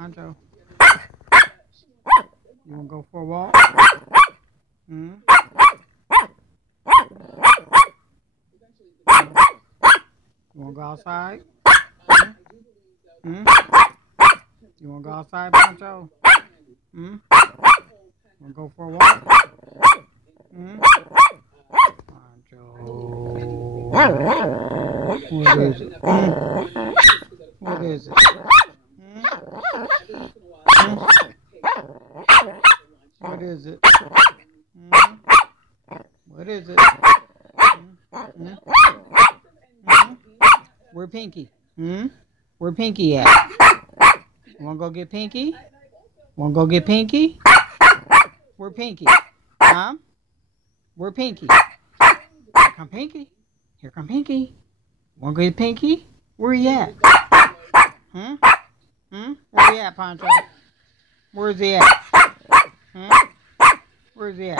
Poncho, you want to go for a walk? Hmm? You want to go outside? Hmm? You want to go outside, Poncho? Hmm? You want to go for a walk? Hmm? Poncho. What is it? Hmm? What is it? Hmm? Hmm? What is it? Hmm? What is it? Hmm? Hmm? Hmm? Where Pinky? Hmm? Where Pinky at? Wanna go get Pinky? Wanna go get Pinky? Where Pinky? Huh? Where Pinky? Here come Pinky. Here come Pinky. Wanna go get Pinky? Where he at? Hmm? Hmm? Where he at, Poncho? Where's he at? Hmm? Where's he at?